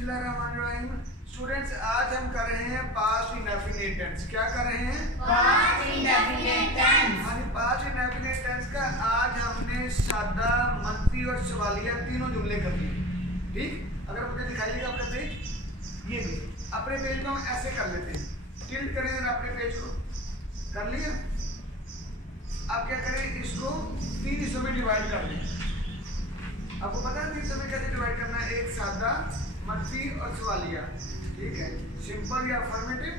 बिस्मिल्लाहिर्रहमानिर्रहीम। स्टूडेंट्स, आज हम कर रहे हैं पास्ट इंडेफिनिट टेंस। क्या कर रहे हैं? Past indefinite tense. हाँ, पास्ट इंडेफिनिट टेंस का आज हमने सादा, मंफी और सवालिया तीनों जुमले कर लिए। ठीक, अगर मुझे दिखाइएगा आपका पेज, ये भी अपने पेज को हम ऐसे कर लेते हैं, टिल्ट करें अपने पेज को, कर लिया। अब क्या करें, इसको तीन हिस्सों में डिवाइड कर दें। आपको पता है तीन हिस्सों में कैसे डिवाइड करना है? एक सादा, मंफी और सवालिया। ठीक है, सिंपल या अफर्मेटिव,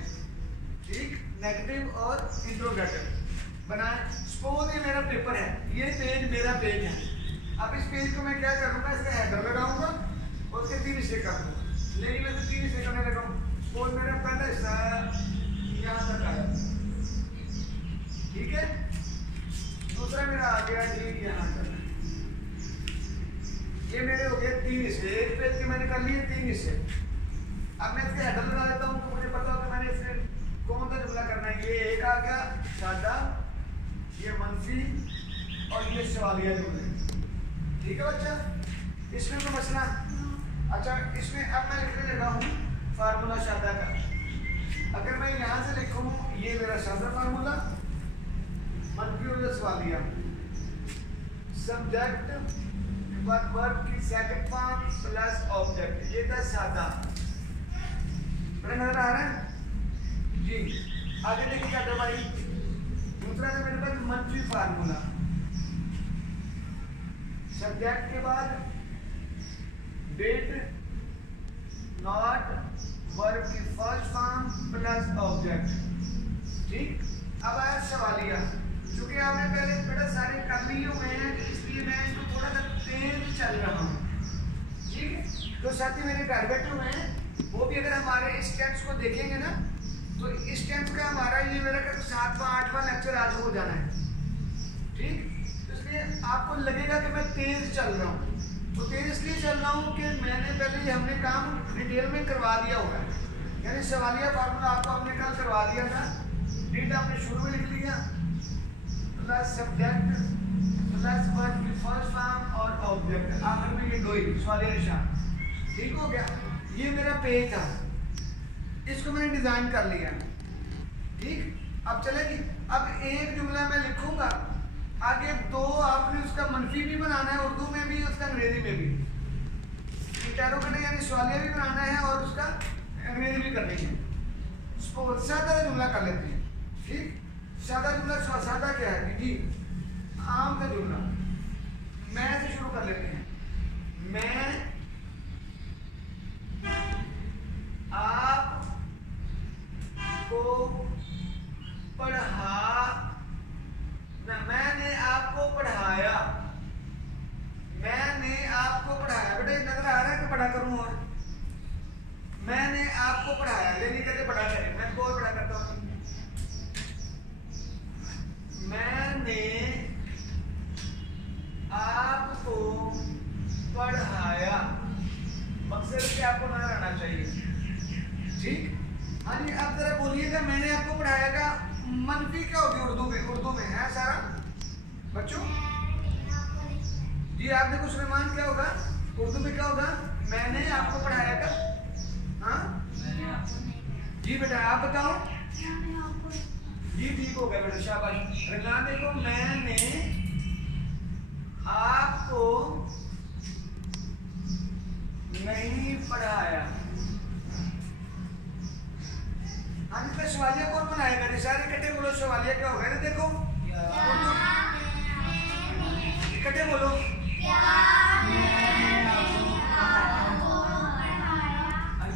ठीक, नेगेटिव और इंट्रोगेटिव बनाए। सपोज ये मेरा पेपर है, ये पेज मेरा पेज है। अब इस पेज को मैं क्या करूँगा, इसका हेडर लगाऊंगा और उसके तीन हिस्से कर दूँगा। लेकिन मैं तो तीन हिस्से करने लगा हूँ। सपोज मेरा पहला हिस्सा यहाँ तक आया, ठीक है, दूसरा मेरा आ गया जी यहाँ तक। ये मेरे हो गए तीन हिस्से। एक पेज के मैंने कर लिए तीन हिस्से। अब मैं इसके हेडर लगा देता हूँ तो मुझे पता हो कि मैंने इसमें कौन सा जुमला करना है। ये एक आ गया सादा, ये मंफी और ये सवालिया जुमले। ठीक है बच्चा, इसमें तो मसला। अच्छा, इसमें अब मैं लिखने लगा हूँ फार्मूला सादा का। अगर मैं यहाँ से लिखूँ, ये मेरा सादा फार्मूला, मंफी और सवालिया, सब्जेक्ट वर्ब की सेकंड फॉर्म प्लस ऑब्जेक्ट, ये था सादा। बड़ा नजर आ रहा है जी। आगे देखिए क्या भाई, दूसरा है मेरे पास मंफी फार्मूला, सब्जेक्ट के बाद डेट नॉट वर्ब की फर्स्ट फॉर्म प्लस ऑब्जेक्ट। ठीक, अब आया सवालिया। क्योंकि आपने पहले बेटा सारे कर लिए हुए हैं, इसलिए मैं इसको थोड़ा सा तेज चल रहा हूँ। ठीक है, तो साथी मेरे घर बैठे हुए हैं, वो भी अगर हमारे इस टेंस को देखेंगे ना, तो इस टेंस का हमारा ये मेरा 7वां 8वां लेक्चर आज हो जाना है। ठीक, तो इसलिए आपको लगेगा कि मैं तेज चल रहा हूँ। तो तेज इसलिए चल रहा हूँ कि मैंने पहले हमने काम डिटेल में करवा दिया होगा। यानी सवालिया फार्मूला आपको हमने कल करवा दिया था। डेट आपने शुरू में लिख लिया, प्लस सब्जेक्ट प्लस वर्ब की फर्स्ट फॉर्म और ऑब्जेक्ट, आखिर में ये दो ही सवालिया निशान। ठीक हो गया, ये मेरा पेज था, इसको मैंने डिजाइन कर लिया। ठीक, अब चलेगी। अब एक जुमला मैं लिखूंगा, आगे दो आपने उसका मंफी भी बनाना है, उर्दू में भी उसका अंग्रेजी में भी। इंटरोगेटिव यानी सवालिया भी बनाना है और उसका अंग्रेजी भी करनी है। सादा जुमला कर लेते हैं। ठीक, सादा जुमला, सादा क्या है जी? आम का जुमला। मैं से शुरू कर लेते हैं। मैं आपको मैंने आपको पढ़ाया। मैंने आपको पढ़ाया। बेटा नजर आ रहा है कि पढ़ा करूं? और मैंने आपको पढ़ाया, लेकिन कैसे पढ़ा करें? मैं बहुत पढ़ा करता हूँ। मैंने आपको पढ़ाया, मकसद से आपको नजर आना चाहिए। ठीक, हाँ जी। अब जरा बोलिएगा, मैंने आपको पढ़ाया का मंफी क्या होगी उर्दू में? उर्दू में है सारा बच्चों जी। आप देखो सुलेमान, क्या होगा उर्दू में? क्या होगा? मैंने आपको पढ़ाया का। हाँ जी बेटा, आप बताओ जी। ठीक हो गया बेटा, शाबाश। रंगान देखो, मैंने आपको नहीं पढ़ाया। हाँ जी, सवालिया कौन बनाएगा? सारे इकट्ठे बोलो, सवालिया क्या होगा? देखो इकट्ठे बोलो,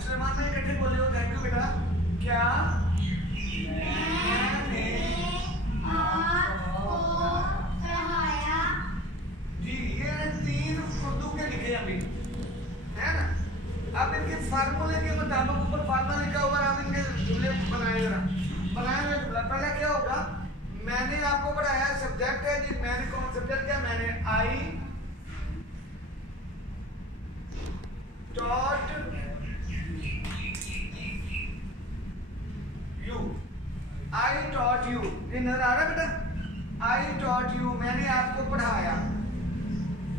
सलमान में इकट्ठे बोले हो। थैंक यू बेटा। क्या मैंने आपको पढ़ाया जी। ये तीन उर्दू के लिखे अभी, है ना? अब इनके फार्मूले के मुताबिक ऊपर फार्मूला लिखा होगा, आप इनके जुमले बनाए जरा। बनाएंगे जुमला। पहला क्या होगा? मैंने आपको पढ़ाया, सब्जेक्ट है जी। मैंने कौन सब्जेक्ट क्या? मैंने I taught you. I taught you, ये नजर आ रहा है बेटा? आई टॉट यू, मैंने आपको पढ़ाया।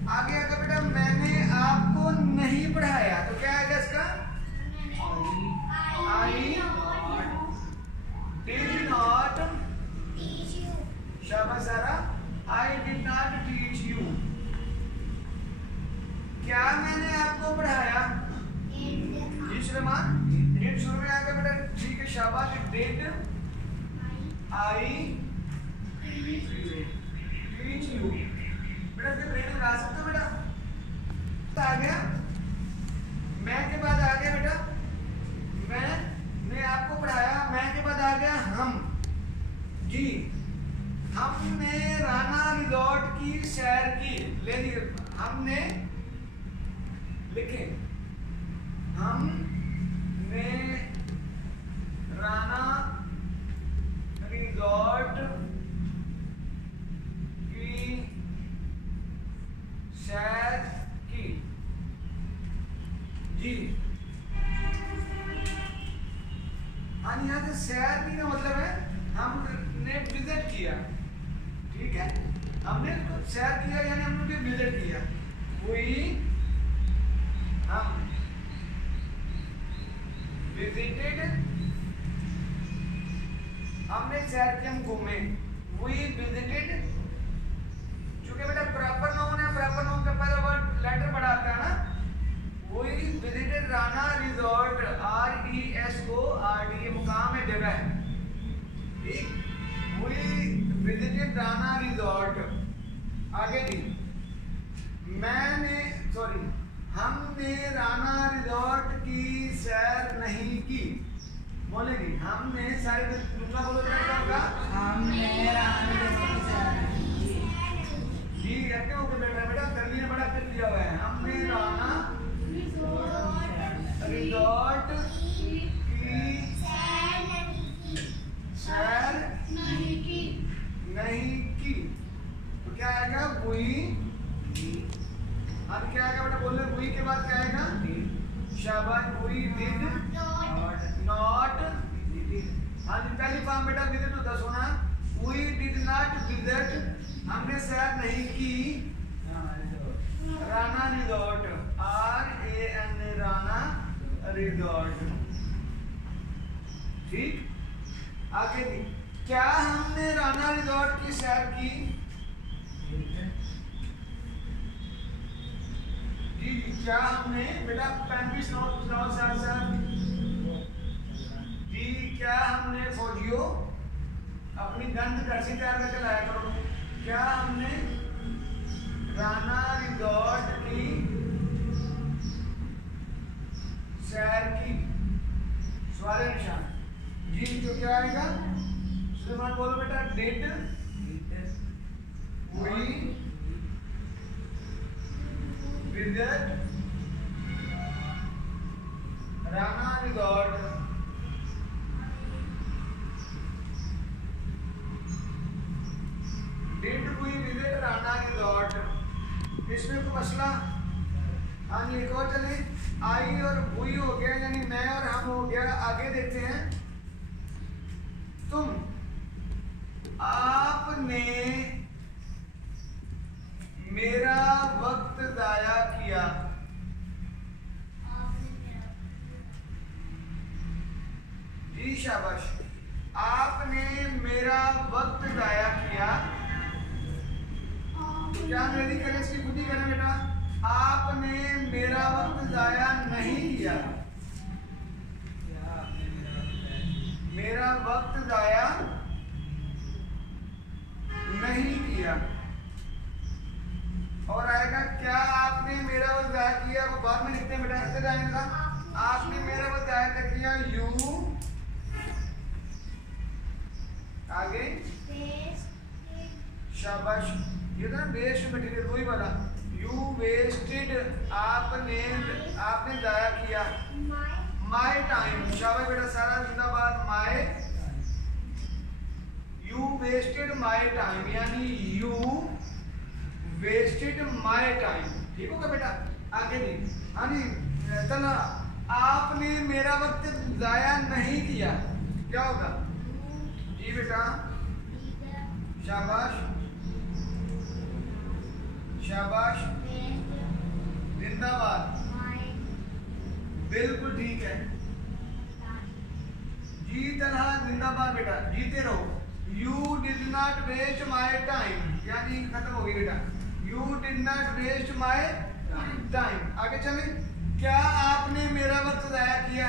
आगे आगे बेटा, मैंने आपको नहीं पढ़ाया, तो क्या आएगा इसका? सुलेमान डिड शुरू में आएगा बेटा, ठीक है शाबाश। डिड आई टीच यू, बेटा इसके ब्रेक लगा सकते हो बेटा। तो आ गया, मैं के बाद आ गया बेटा, मैंने आपको पढ़ाया, मैं के बाद आ गया हम। जी हमने राना रिजॉर्ट की सैर की, ले लीजिए हमने लिखे, हमने राना रिजॉर्ट की सैर की। जी हाँ, यहाँ से सैर की का मतलब है हमने विजिट किया, ठीक है, हमने सैर किया यानी हमने विजिट किया। हम विजिटेड, हमने सैर की, हम घूमे। वी विजिटेड, चूंकि बेटा प्रॉपर नाउन है, प्रॉपर नाउन का पहला वर्ड लेटर बड़ा आता है ना। We visited Rana resort, RESORT, ये मुकाम है, जगह है, ठीक। We visited Rana resort. आगे जी हमने राना रिजॉर्ट की सैर नहीं की। बोलेगी हमने सारे दूसरा बोलो जरा, हमने राना रिजॉर्ट की सैर नहीं की। जी कहते हो कि बेटा करनी है, बड़ा कर दिया हुआ है। हमने राना रिजॉर्ट की सैर नहीं की। तो क्या आएगा, वी। अब क्या आएगा बेटा, बोल रहे वी के बाद क्या आएगा, शाबाश। वी डिड नॉट, हाँ जी पहली फॉर्म बेटा विजिट होता सोना। वी डिड नॉट विजिट, हमने सैर नहीं की Rana resort, RAN Rana resort, ठीक। आगे जी क्या हमने राना रिजॉर्ट की सैर की। जी क्या हमने बेटा पैंतीस जी क्या हमने फौजियों अपनी गन कैसी तैयार करके लाया करो। क्या हमने राना रिजॉर्ट की सैर की, सवाल निशान। जी तो क्या आएगा, सुलेमान बोलो बेटा, did we visit Rana resort. Did we visit Rana resort. इसमें कोई मसला, हाँ जी एक और चले, आई और वी हो गया यानी मैं और हम हो गया। आगे देखते हैं, तुम आपने मेरा वक्त जाया किया। जी शाबाश, आपने मेरा वक्त जाया किया। तो क्या मेरी करें, इसकी बुद्धि करें बेटा, आपने मेरा वक्त जाया नहीं किया। मेरा वक्त जाया नहीं किया। और आएगा क्या आपने मेरा वक्त जाया किया, वो बाद में लिखते हैं बेटा, ऐसे जाएगा आपने मेरा वक्त जाया किया। यू, आगे शाबाश, ये ना वेस्ट मटेरियल वही वाला, यू वेस्टेड, आपने जाया किया माय टाइम। शाबाश बेटा, सारा जिंदाबाद। My, you wasted my time यानी यू वेस्टेड माय टाइम, ठीक होगा बेटा। आगे नहीं, हाँ जी चलो, आपने मेरा वक्त जाया नहीं किया, क्या होगा। जी बेटा शाबाश शाबाश, जिंदाबाद, बिल्कुल ठीक है। जी तनहा जिंदाबाद बेटा, जीते रहो। You did not waste my time यानी खत्म हो गई बेटा, you did not waste my time. आगे चले, क्या आपने मेरा वक्त जाया किया।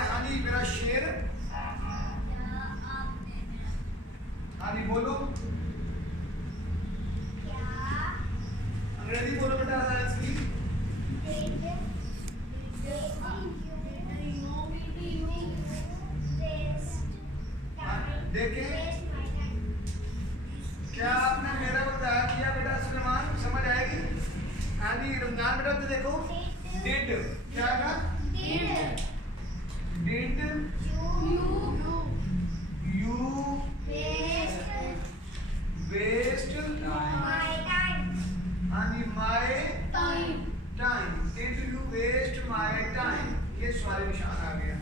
सवारी निशान आ गया,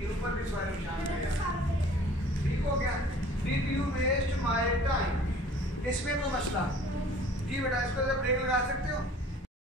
ये ऊपर भी सवारी निशान आ गया। ठीक हो गया। Did you waste my time, इसमें कोई मसला? जी बेटा, इसको जब ब्रेक लगा सकते हो।